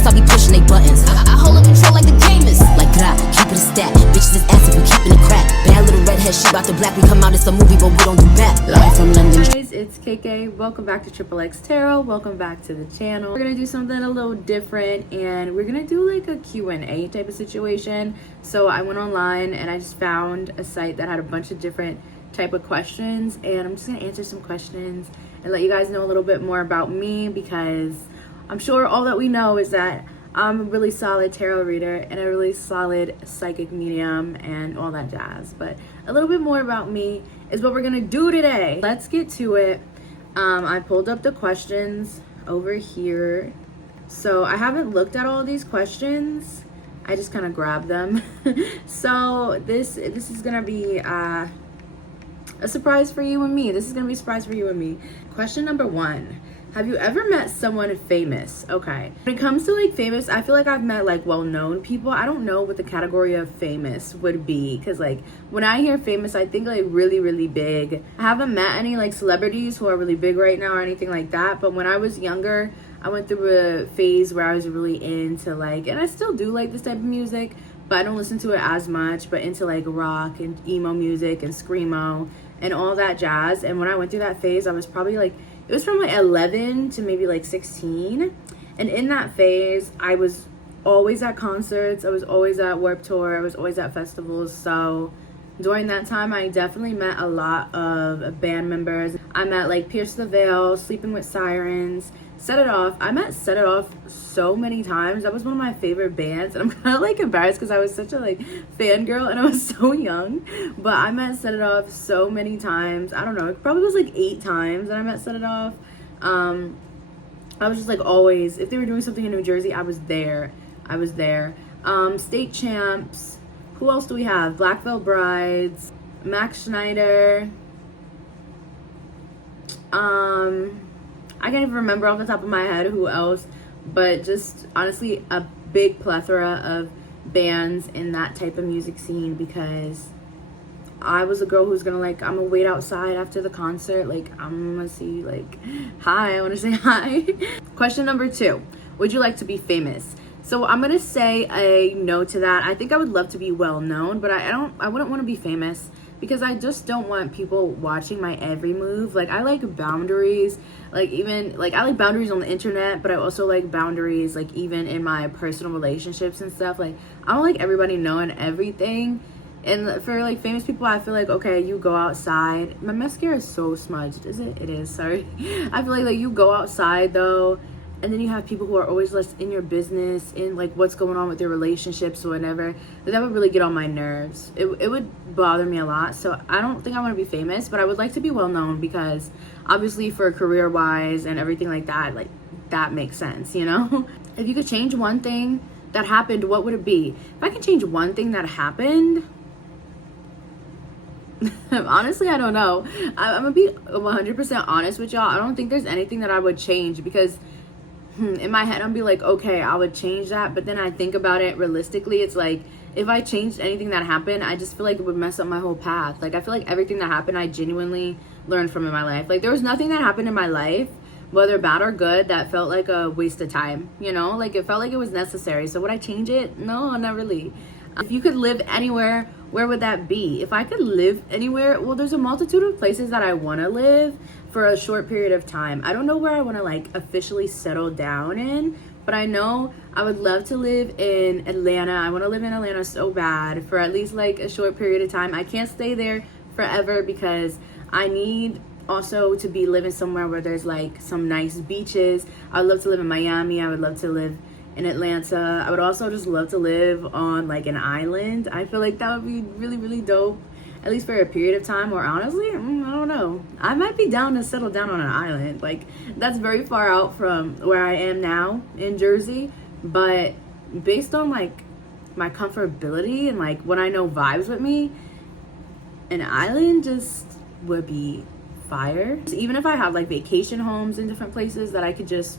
course I be pushing they buttons. I hold up control like the gamers. Like God, keep it a stat. Bitches is acid, we keeping it crack. Bad little redhead, she bout the black. We come out, it's a movie, but we don't do back. Live from London. Guys, it's KK. Welcome back to Triple X Tarot. Welcome back to the channel. We're gonna do something a little different, and we're gonna do like a Q&A type of situation. So I went online and I just found a site that had a bunch of different type of questions, and I'm just gonna answer some questions and let you guys know a little bit more about me, because I'm sure all that we know is that I'm a really solid tarot reader and a really solid psychic medium and all that jazz. But a little bit more about me is what we're gonna do today. Let's get to it. I pulled up the questions over here. So I haven't looked at all these questions. I just kind of grabbed them. So this is gonna be a surprise for you and me. This is gonna be a surprise for you and me. Question number 1. Have you ever met someone famous? Okay. When it comes to like famous, I feel like I've met like well-known people. I don't know what the category of famous would be, because like when I hear famous, I think like really, really big. I haven't met any like celebrities who are really big right now or anything like that. But when I was younger, I went through a phase where I was really into like, and I still do like this type of music, but I don't listen to it as much, but into like rock and emo music and screamo and all that jazz. And when I went through that phase, I was probably like, it was from like 11 to maybe like 16. And in that phase, I was always at concerts. I was always at Warped Tour. I was always at festivals. So during that time, I definitely met a lot of band members. I met like Pierce the Veil, Sleeping with Sirens, Set It Off. I met Set It Off so many times. That was one of my favorite bands, and I'm kind of like embarrassed because I was such a like fangirl and I was so young. But I met Set It Off so many times. I don't know, it probably was like 8 times that I met Set It Off. I was just like always, if they were doing something in New Jersey, I was there. State Champs. Who else do we have? Black Veil Brides, Max Schneider. I can't even remember off the top of my head who else, but just honestly a big plethora of bands in that type of music scene, because I was a girl who's gonna like, I'm gonna wait outside after the concert, like I'm gonna see like, hi, I wanna say hi. Question number 2, would you like to be famous? So I'm gonna say a no to that. I think I would love to be well known, but I wouldn't want to be famous, because I just don't want people watching my every move. Like I like boundaries, like even like I like boundaries on the internet, but I also like boundaries like even in my personal relationships and stuff. Like I don't like everybody knowing everything. And for like famous people, I feel like, okay, you go outside. My mascara is so smudged. Is it? It is, sorry. I feel like you go outside though, and then you have people who are always less in your business, in like what's going on with their relationships or whatever. That would really get on my nerves. It would bother me a lot. So I don't think I want to be famous, but I would like to be well known, because obviously for career wise and everything like that, like that makes sense, you know? If you could change one thing that happened, what would it be? If I could change one thing that happened, honestly, I don't know. I'm gonna be 100% honest with y'all. I don't think there's anything that I would change, because in my head, I'll be like, okay, I would change that. But then I think about it realistically. It's like, if I changed anything that happened, I just feel like it would mess up my whole path. Like, I feel like everything that happened, I genuinely learned from in my life. Like, there was nothing that happened in my life, whether bad or good, that felt like a waste of time, you know? Like, it felt like it was necessary. So would I change it? No, not really. If you could live anywhere, where would that be? If I could live anywhere, well, there's a multitude of places that I want to live for a short period of time. I don't know where I want to like officially settle down in, but I know I would love to live in Atlanta. I want to live in Atlanta so bad for at least like a short period of time. I can't stay there forever, because I need also to be living somewhere where there's like some nice beaches. I would love to live in Miami. I would love to live in Atlanta. I would also just love to live on like an island. I feel like that would be really, really dope, at least for a period of time. Or honestly, I don't know, I might be down to settle down on an island. Like that's very far out from where I am now in Jersey, but based on like my comfortability and like what I know vibes with me, an island just would be fire. Even if I had like vacation homes in different places that I could just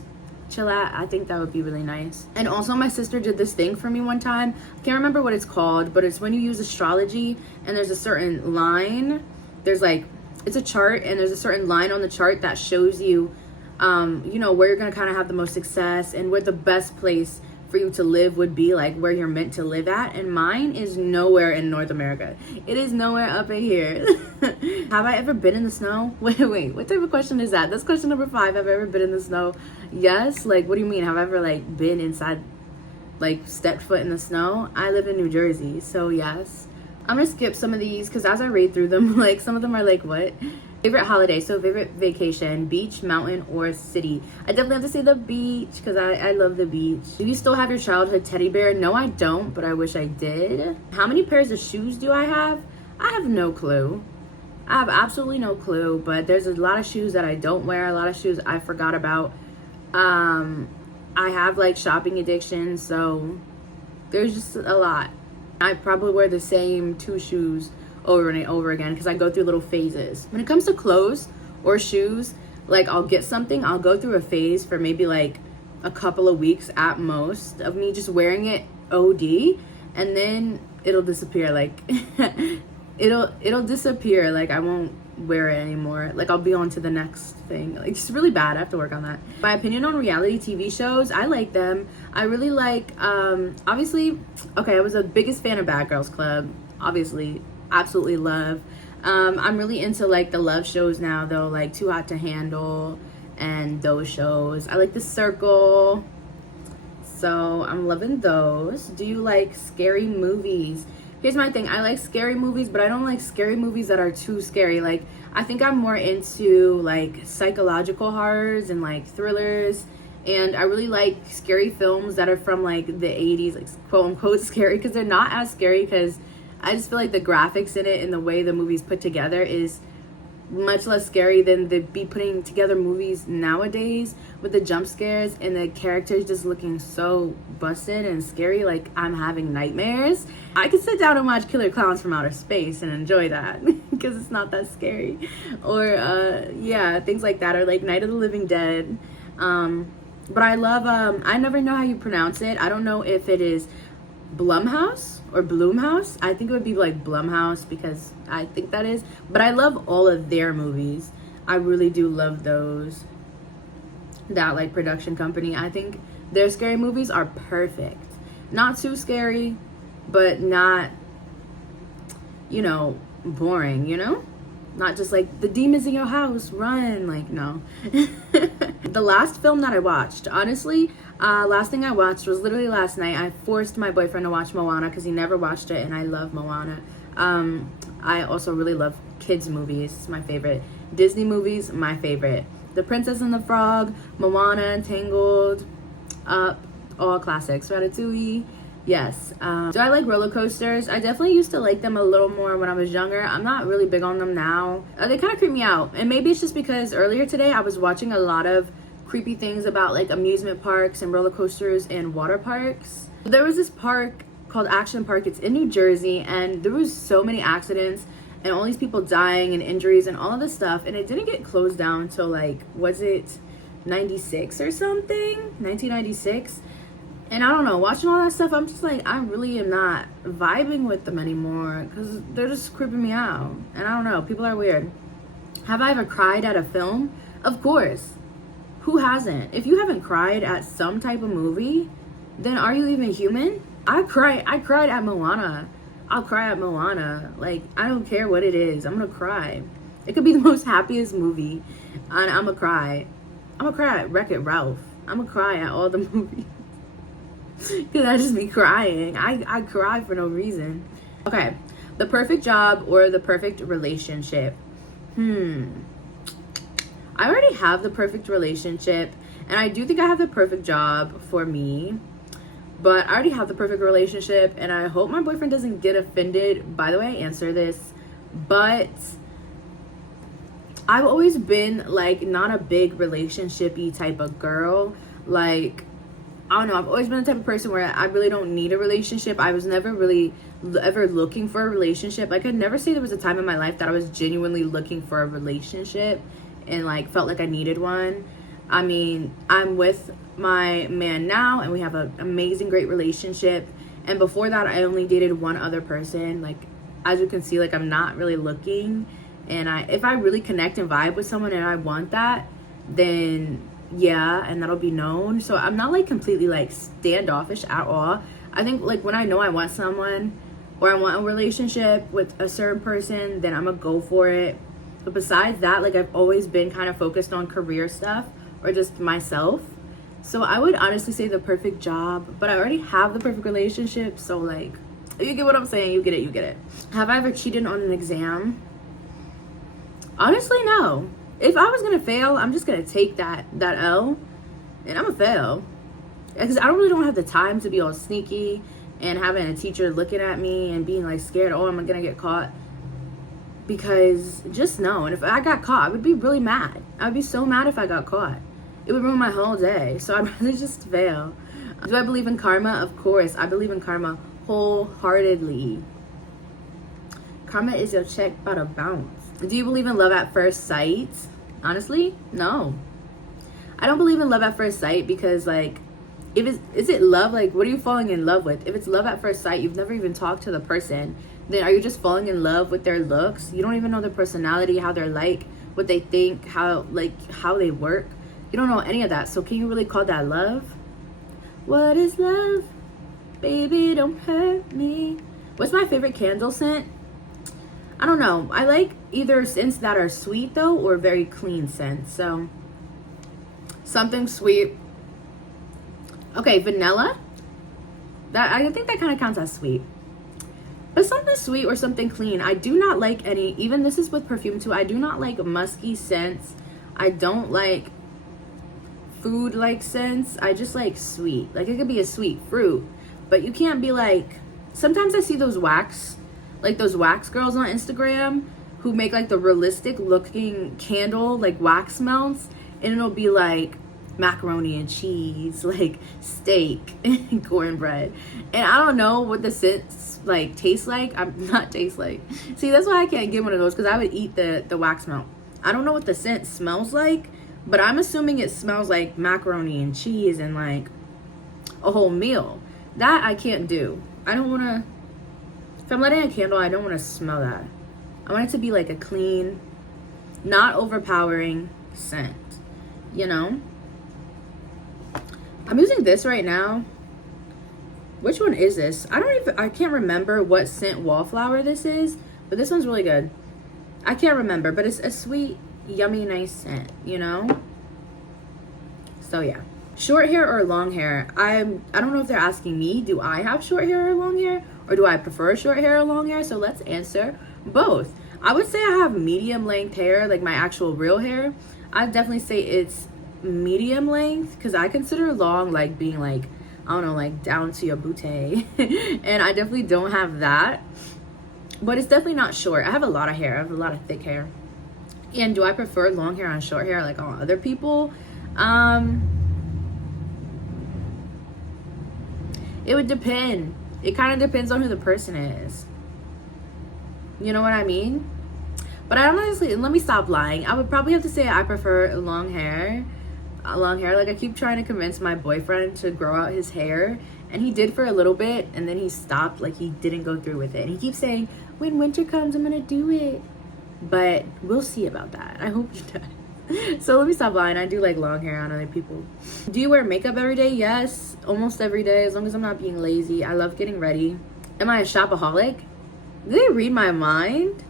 chill at, I think that would be really nice. And also my sister did this thing for me one time. I can't remember what it's called, but it's when you use astrology and there's a certain line, there's like, it's a chart and there's a certain line on the chart that shows you you know, where you're gonna kind of have the most success and where the best place for you to live would be, like where you're meant to live at, and mine is nowhere in North America. It is nowhere up in here. Have I ever been in the snow? Wait, what type of question is that? That's question number 5. Have I ever been in the snow? Yes. Like, what do you mean? Have I ever like been inside, like stepped foot in the snow? I live in New Jersey, so yes. I'm gonna skip some of these because as I read through them, like some of them are like, what? Favorite holiday, so favorite vacation, beach, mountain, or city. I definitely have to say the beach because I love the beach. Do you still have your childhood teddy bear? No, I don't, but I wish I did. How many pairs of shoes do I have? I have no clue. I have absolutely no clue, but there's a lot of shoes that I don't wear, a lot of shoes I forgot about. I have like shopping addiction, so there's just a lot. I probably wear the same 2 shoes over and over again because I go through little phases. When it comes to clothes or shoes, like I'll get something, I'll go through a phase for maybe like a couple of weeks at most of me just wearing it OD, and then it'll disappear. Like it'll disappear. Like I won't wear it anymore. Like I'll be on to the next thing. Like it's really bad. I have to work on that. My opinion on reality TV shows, I like them. I really like obviously, okay, I was the biggest fan of Bad Girls Club, obviously. Absolutely love. I'm really into like the love shows now though, like Too Hot to Handle and those shows. I like The Circle, so I'm loving those. Do you like scary movies? Here's my thing, I like scary movies, but I don't like scary movies that are too scary. Like I think I'm more into like psychological horrors and like thrillers, and I really like scary films that are from like the 80s, like quote unquote scary, because they're not as scary, because I just feel like the graphics in it and the way the movie's put together is much less scary than the be putting together movies nowadays with the jump scares and the characters just looking so busted and scary. Like I'm having nightmares. I could sit down and watch Killer Clowns from Outer Space and enjoy that because it's not that scary. Or yeah, things like that, or like Night of the Living Dead. But I love I never know how you pronounce it. I don't know if it is Blumhouse or Bloomhouse. I think it would be like Blumhouse because I think that is. But I love all of their movies. I really do love those. That like production company. I think their scary movies are perfect. Not too scary, but not, you know, boring, you know? Not just like the demons in your house, run. Like, no. The last film that I watched, honestly, last thing I watched was literally last night. I forced my boyfriend to watch Moana because he never watched it, and I love Moana. I also really love kids movies. It's my favorite. Disney movies, my favorite. The Princess and the Frog, Moana, Tangled, Up, all classics. Ratatouille. Yes. Do I like roller coasters? I definitely used to like them a little more when I was younger. I'm not really big on them now. They kind of creep me out. And maybe it's just because earlier today I was watching a lot of creepy things about like amusement parks and roller coasters and water parks. There was this park called Action Park. It's in New Jersey, and there was so many accidents and all these people dying and injuries and all of this stuff. And it didn't get closed down until like, was it 96 or something? 1996? And I don't know, watching all that stuff, I'm just like, I really am not vibing with them anymore because they're just creeping me out. And I don't know, people are weird. Have I ever cried at a film? Of course. Who hasn't? If you haven't cried at some type of movie, then are you even human? I cried at Moana. I'll cry at Moana. Like, I don't care what it is. I'm gonna cry. It could be the most happiest movie, and I'm gonna cry. I'm gonna cry at Wreck-It Ralph. I'm gonna cry at all the movies. Because I just be crying. I cry for no reason. Okay, the perfect job or the perfect relationship. I already have the perfect relationship, and I do think I have the perfect job for me. But I already have the perfect relationship, and I hope my boyfriend doesn't get offended. By the way, I answer this. But I've always been like not a big relationship-y type of girl. Like, I don't know, I've always been the type of person where I really don't need a relationship. I was never really ever looking for a relationship. I could never say there was a time in my life that I was genuinely looking for a relationship and like felt like I needed one. I mean, I'm with my man now and we have an amazing, great relationship. And before that, I only dated one other person. Like, as you can see, like I'm not really looking. And if I really connect and vibe with someone and I want that, then yeah, and that'll be known. So I'm not like completely like standoffish at all. I think like when I know I want someone or I want a relationship with a certain person, then I'm gonna go for it. But besides that, like I've always been kind of focused on career stuff or just myself. So I would honestly say the perfect job, but I already have the perfect relationship. So like, you get what I'm saying? You get it, you get it. Have I ever cheated on an exam? Honestly, no. If I was gonna fail, I'm just gonna take that L and I'm gonna fail. Because I don't have the time to be all sneaky and having a teacher looking at me and being like scared, oh, I'm gonna get caught. Because just know, and if I got caught, I would be really mad. I would be so mad if I got caught. It would ruin my whole day. So I'd rather just fail. Do I believe in karma? Of course. I believe in karma wholeheartedly. Karma is your check about to bounce. Do you believe in love at first sight? Honestly, no. I don't believe in love at first sight because like, is it love? Like, what are you falling in love with? If it's love at first sight, you've never even talked to the person, then are you just falling in love with their looks? You don't even know their personality, how they're like, what they think, how they work. You don't know any of that. So can you really call that love? What is love? Baby, don't hurt me. What's my favorite candle scent? I don't know. I like either scents that are sweet though or very clean scents. So something sweet. Okay, vanilla. That I think that kind of counts as sweet. But something sweet or something clean. I do not like any, even this is with perfume too, I do not like musky scents. I don't like food like scents. I just like sweet. Like it could be a sweet fruit, but you can't be like, sometimes I see those wax girls on Instagram who make like the realistic looking candle, like wax melts, and it'll be like macaroni and cheese, like steak and cornbread. And I don't know what the scents like taste like. I'm not taste like. See, that's why I can't get one of those, because I would eat the wax melt. I don't know what the scent smells like, but I'm assuming it smells like macaroni and cheese and like a whole meal. That I can't do. I don't want to, if I'm lighting a candle, I don't want to smell that. I want it to be like a clean, not overpowering scent, you know? I'm using this right now. Which one is this? I can't remember what scent wallflower this is, but this one's really good. I can't remember, but it's a sweet, yummy, nice scent, you know? So yeah. Short hair or long hair? I don't know if they're asking me, do I have short hair or long hair? Or do I prefer short hair or long hair? So let's answer both. I would say I have medium length hair, like my actual real hair. I'd definitely say it's medium length, because I consider long like being like, I don't know, like down to your bootay. And I definitely don't have that. But it's definitely not short. I have a lot of hair. I have a lot of thick hair. And do I prefer long hair on short hair like on other people? It would depend. It kind of depends on who the person is. You know what I mean? But I don't honestly, let me stop lying. I would probably have to say I prefer long hair. Like I keep trying to convince my boyfriend to grow out his hair, and he did for a little bit, and then he stopped. Like he didn't go through with it, and he keeps saying when winter comes I'm gonna do it, but we'll see about that. I hope he does. So let me stop lying. I do like long hair on other people. Do you wear makeup every day? Yes, almost every day, as long as I'm not being lazy. I love getting ready. Am I a shopaholic? Do they read my mind?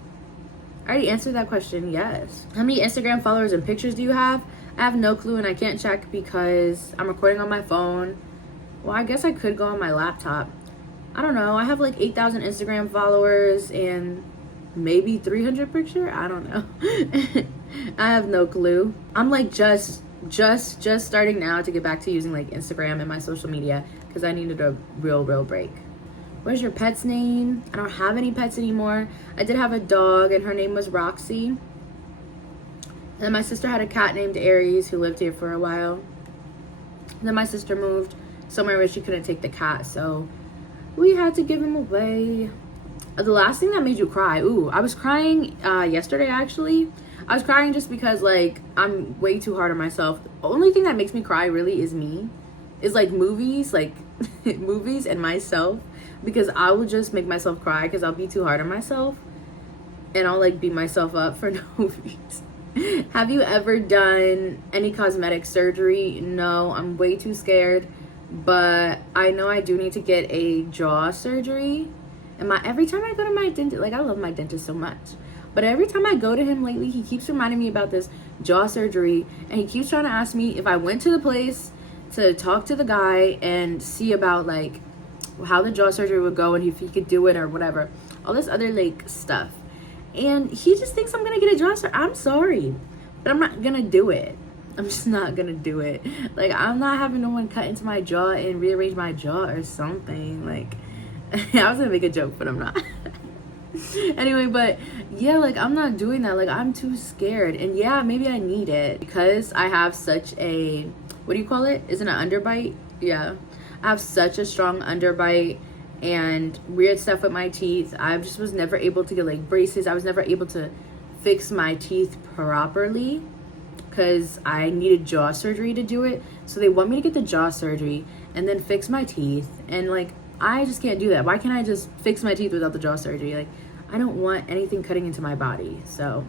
I already answered that question. Yes. How many Instagram followers and pictures do you have? I have no clue, and I can't check because I'm recording on my phone. Well, I guess I could go on my laptop. I don't know. I have like 8,000 Instagram followers and maybe 300 picture. I don't know. I have no clue. I'm like just starting now to get back to using like Instagram and my social media because I needed a real break. What's your pet's name? I don't have any pets anymore. I did have a dog and her name was Roxy. And then my sister had a cat named Aries who lived here for a while. And then my sister moved somewhere where she couldn't take the cat, so we had to give him away. The last thing that made you cry? Ooh, I was crying yesterday actually. I was crying just because like I'm way too hard on myself. The only thing that makes me cry really is me. Is like movies, movies and myself. Because I will just make myself cry because I'll be too hard on myself. And I'll like beat myself up for no reason. Have you ever done any cosmetic surgery? No, I'm way too scared. But I know I do need to get a jaw surgery. And every time I go to my dentist, like I love my dentist so much. But every time I go to him lately, he keeps reminding me about this jaw surgery. And he keeps trying to ask me if I went to the place to talk to the guy and see about like how the jaw surgery would go and if he could do it or whatever. All this other like stuff. And he just thinks I'm gonna get a jaw surgery. I'm sorry, but I'm not gonna do it. I'm just not gonna do it. Like, I'm not having no one cut into my jaw and rearrange my jaw or something. Like, I was gonna make a joke, but I'm not. Anyway, but yeah, like, I'm not doing that. Like, I'm too scared. And yeah, maybe I need it because I have such a, what do you call it? Isn't it an underbite? Yeah. I have such a strong underbite and weird stuff with my teeth. I just was never able to get like braces. I was never able to fix my teeth properly because I needed jaw surgery to do it. So they want me to get the jaw surgery and then fix my teeth. And like, I just can't do that. Why can't I just fix my teeth without the jaw surgery? Like, I don't want anything cutting into my body. So,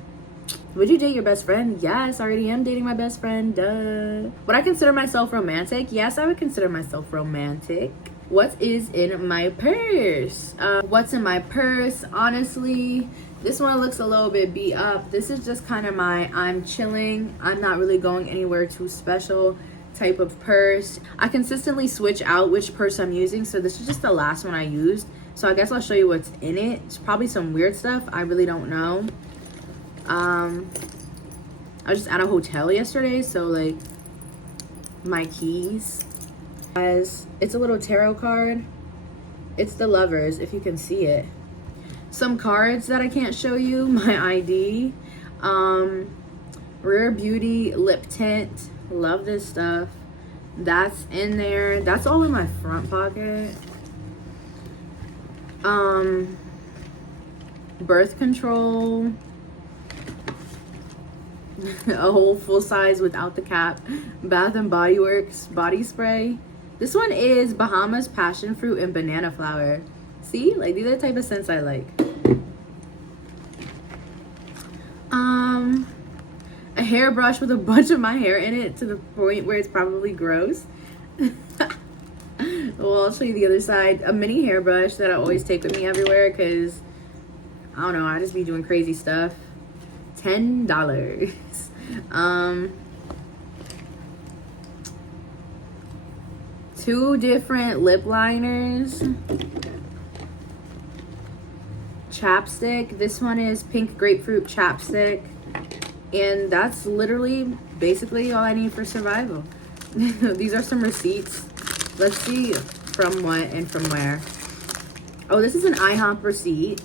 would you date your best friend? Yes, I already am dating my best friend. Duh. Would I consider myself romantic? Yes, I would consider myself romantic. What is in my purse? What's in my purse? Honestly, this one looks a little bit beat up. This is just kind of my I'm chilling, I'm not really going anywhere too special type of purse. I consistently switch out which purse I'm using, so this is just the last one I used. So I guess I'll show you what's in it. It's probably some weird stuff. I really don't know. I was just at a hotel yesterday, so like my keys. Guys, it's a little tarot card. It's the Lovers, if you can see it. Some cards that I can't show you. My ID. Rare Beauty lip tint. Love this stuff. That's in there. That's all in my front pocket. Birth control. A whole full size without the cap. Bath and Body Works body spray. This one is Bahamas passion fruit and banana flower. See, like these are the type of scents I like. A hairbrush with a bunch of my hair in it to the point where it's probably gross. Well, I'll show you the other side. A mini hairbrush that I always take with me everywhere because I don't know, I just be doing crazy stuff. $10. 2 different lip liners. Chapstick. This one is pink grapefruit chapstick. And that's literally basically all I need for survival. These are some receipts. Let's see from what and from where. Oh, this is an IHOP receipt.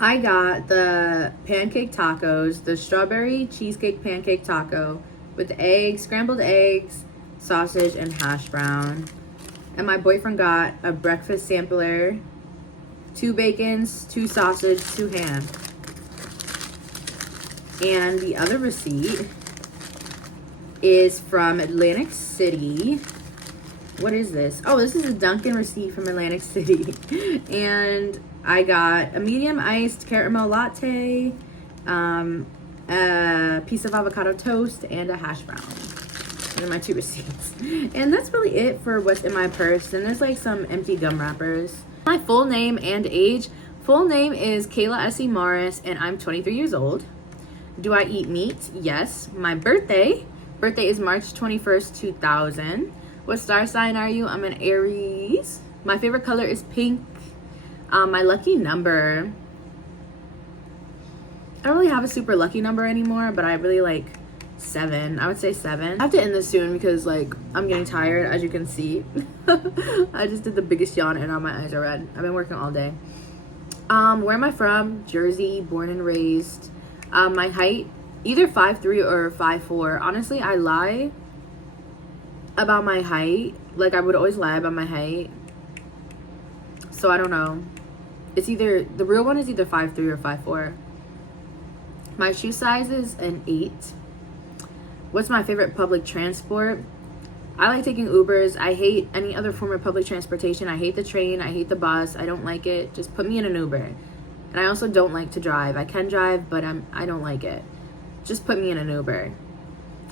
I got the pancake tacos, the strawberry cheesecake pancake taco with eggs, scrambled eggs, sausage, and hash brown. And my boyfriend got a breakfast sampler, 2 bacons, 2 sausage, 2 ham. And the other receipt is from Atlantic City. What is this? Oh, this is a Dunkin' receipt from Atlantic City. And I got a medium iced caramel latte, a piece of avocado toast, and a hash brown. Those are my 2 receipts. And that's really it for what's in my purse. And there's like some empty gum wrappers. My full name and age. Full name is Kayla Essie Morris, and I'm 23 years old. Do I eat meat? Yes. My birthday is March 21st, 2000. What star sign are you? I'm an Aries. My favorite color is pink. My lucky number, I don't really have a super lucky number anymore, but I really like 7. I would say 7. I have to end this soon because like I'm getting tired, as you can see. I just did the biggest yawn and now my eyes are red. I've been working all day. Where am I from? Jersey, born and raised. My height, either 5'3" or 5'4". Honestly, I lie about my height. Like I would always lie about my height. So I don't know. It's either, the real one is either 5'3" or 5'4". My shoe size is an 8. What's my favorite public transport? I like taking Ubers. I hate any other form of public transportation. I hate the train. I hate the bus. I don't like it. Just put me in an Uber. And I also don't like to drive. I can drive, but I don't like it. Just put me in an Uber.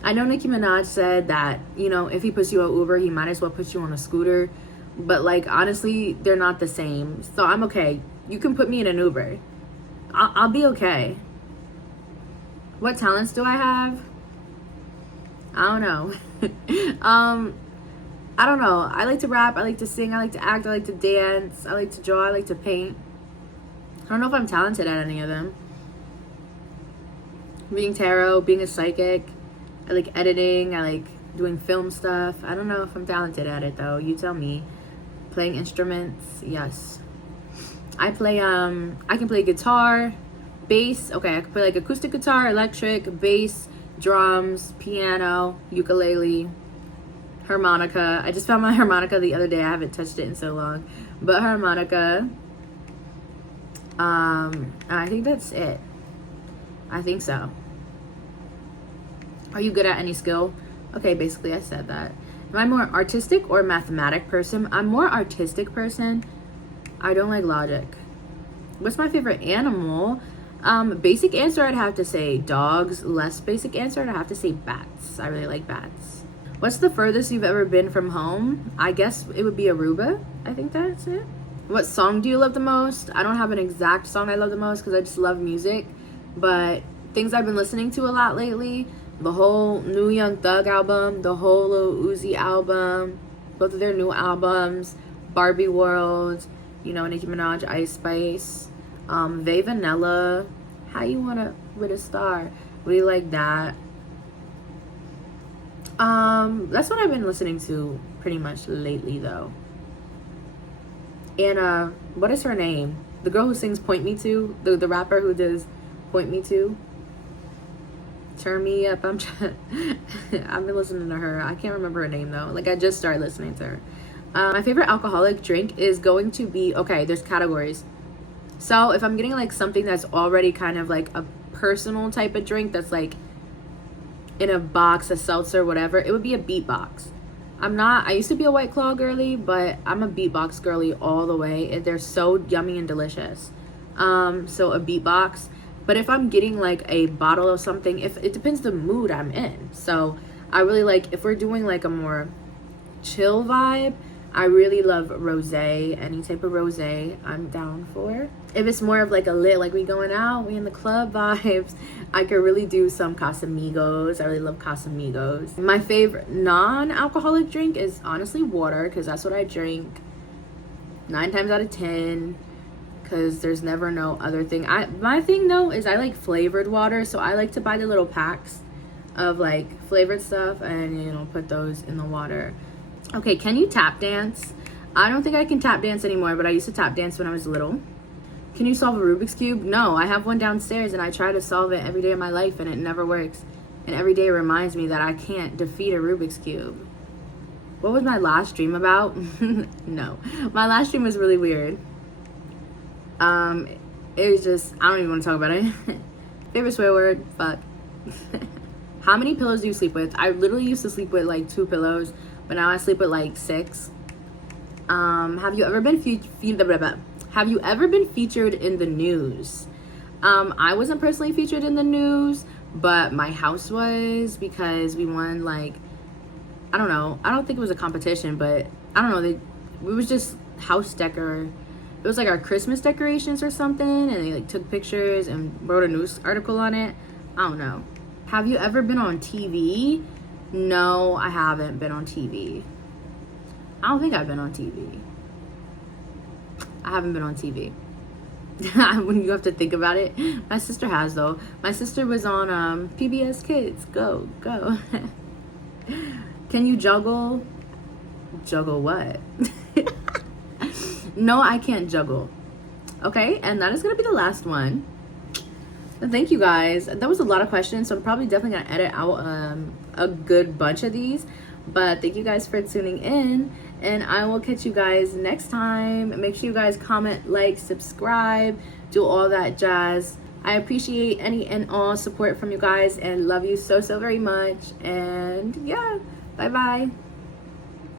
I know Nicki Minaj said that, you know, if he puts you on Uber, he might as well put you on a scooter. But, like, honestly, they're not the same. So I'm okay. You can put me in an Uber. I'll be okay. What talents do I have? I don't know. I don't know. I like to rap. I like to sing. I like to act. I like to dance. I like to draw. I like to paint. I don't know if I'm talented at any of them. Reading tarot, being a psychic. I like editing. I like doing film stuff. I don't know if I'm talented at it though. You tell me. Playing instruments, yes. I can play guitar, bass. Okay, I can play like acoustic guitar, electric, bass, drums, piano, ukulele, harmonica. I just found my harmonica the other day. I haven't touched it in so long. But harmonica. I think that's it. I think so. Are you good at any skill? Okay, basically I said that. Am I more artistic or mathematic person? I'm more artistic person. I don't like logic. What's my favorite animal? Basic answer, I'd have to say dogs. Less basic answer, I'd have to say bats. I really like bats. What's the furthest you've ever been from home? I guess it would be Aruba. I think that's it. What song do you love the most? I don't have an exact song I love the most because I just love music. But things I've been listening to a lot lately, the whole new Young Thug album, the whole Lil Uzi album, both of their new albums, Barbie World, you know, Nicki Minaj, Ice Spice, Vay Vanilla, How You Wanna With a Star, really like that. That's what I've been listening to pretty much lately though. And what is her name? The girl who sings Point Me To, the rapper who does Point Me To. Turn Me Up. I've been listening to her. I can't remember her name though. Like I just started listening to her. My favorite alcoholic drink is going to be, okay, there's categories. So if I'm getting like something that's already kind of like a personal type of drink that's like in a box, a seltzer, whatever, it would be a Beatbox. I used to be a White Claw girly, but I'm a Beatbox girly all the way. They're so yummy and delicious. So a Beatbox. But if I'm getting like a bottle of something, if it depends the mood I'm in. So I really like, if we're doing like a more chill vibe, I really love rosé. Any type of rosé I'm down for. If it's more of like a lit, like we going out, we in the club vibes, I could really do some Casamigos. I really love Casamigos. My favorite non-alcoholic drink is honestly water, because that's what I drink 9 times out of 10. Because there's never no other thing. My thing though is I like flavored water, so I like to buy the little packs of like flavored stuff and, you know, put those in the water. Okay, can you tap dance? I don't think I can tap dance anymore, but I used to tap dance when I was little. Can you solve a Rubik's Cube? No, I have one downstairs and I try to solve it every day of my life and it never works. And every day reminds me that I can't defeat a Rubik's Cube. What was my last dream about? No, my last dream was really weird. It was just, I don't even want to talk about it. Favorite swear word, fuck. How many pillows do you sleep with? I literally used to sleep with like 2 pillows, but now I sleep with like 6. Have you ever been featured in the news? I wasn't personally featured in the news, but my house was, because we won like, I don't know, I don't think it was a competition, but I don't know, it was just house decor. It was like our Christmas decorations or something, and they like took pictures and wrote a news article on it. I don't know. Have you ever been on TV? No, I haven't been on TV. I don't think I've been on TV. I haven't been on TV. When you have to think about it. My sister has though. My sister was on PBS Kids. Go. Can you juggle? Juggle what? No, I can't juggle. Okay, and that is gonna be the last one. Thank you guys. That was a lot of questions, so I'm probably definitely gonna edit out a good bunch of these. But thank you guys for tuning in, and I will catch you guys next time. Make sure you guys comment, like, subscribe, do all that jazz. I appreciate any and all support from you guys and love you so very much. And yeah, bye bye.